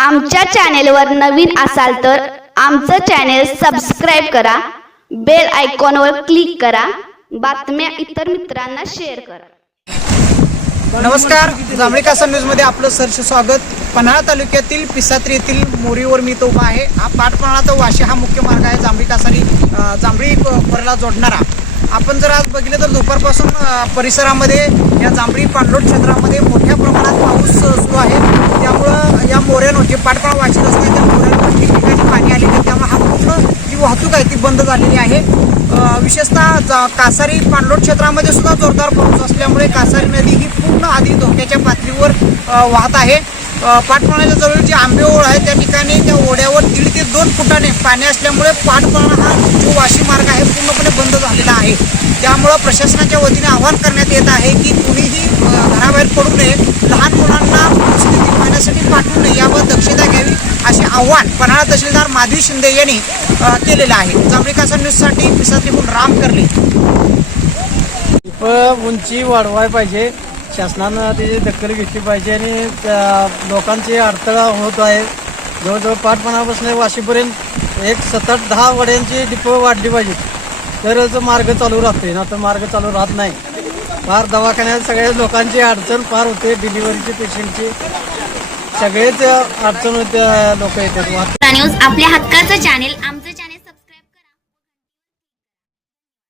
आमच्या चॅनेलवर नवीन असाल तर आमचं चॅनेल सबस्क्राईब करा बेल आयकॉनवर क्लिक करा बातम्या इतर मित्रांना शेअर करा. नमस्कार जांभळी कासा न्यूजमध्ये आपलं सरचे स्वागत. पन्हाळा तालुक्यातील पिसात्री येथील मोरीवर मी तो उभा आहे. हा पाटपणाळा तो वाशी हा मुख्य मार्ग आहे. जांभळीकासारी जांभळी परला जोडणारा. आपण जर आज बघितलं तर दुपारपासून परिसरामध्ये या जांभळी पाणलोट क्षेत्रामध्ये कोरेन होते मोऱ्यानं जे पाटपणा वाशी रस्ता आहे त्या मोऱ्यानं ठिकठिकाणी पाणी आलेलं आहे. त्यामुळे हा पूर्ण जी वाहतूक आहे ती बंद झालेली आहे. विशेषतः जा- कासारी पाणलोट क्षेत्रामध्ये सुद्धा जोरदार पाऊस असल्यामुळे कासारी नदी ही पूर्ण आधी धोक्याच्या पातळीवर वाहत आहे. पाठपणाच्या पाटपणाच्या जवळ जी आंबेओळ आहे त्या ठिकाणी त्या ओढ्यावर दीड ते दोन फुटाने पाणी असल्यामुळे पाटपणा हा जो वाशी मार्ग आहे पूर्णपणे बंद झालेला आहे. त्यामुळं प्रशासनाच्या वतीने आवाहन करण्यात येत आहे की कुणीही घराबाहेर पडू नये. लहान मुलांना वाटू नये यावर दक्षता घ्यावी असे आव्हान पन्हाळा तहसीलदार माधवी शिंदे यांनी केलेलं आहे. जांभळी कासा न्यूजसाठी पिसात्रीहून राम करले उंची वाढवाय पाहिजे. शासनानं त्याची दखल घेतली पाहिजे आणि लोकांची अडथळा होत आहे. जवळजवळ पाठपणापासून वाशीपर्यंत एक सतत दहा वड्यांची डिपो वाढली पाहिजे तरच मार्ग चालू राहते ना तर मार्ग चालू राहत नाही. फार दवाखान्यात सगळ्या लोकांची अडचण फार होते डिलिव्हरीची पेशंटची. सगळेच अडचण होते लोक येतात. न्यूज आपल्या हक्काचं चॅनेल आम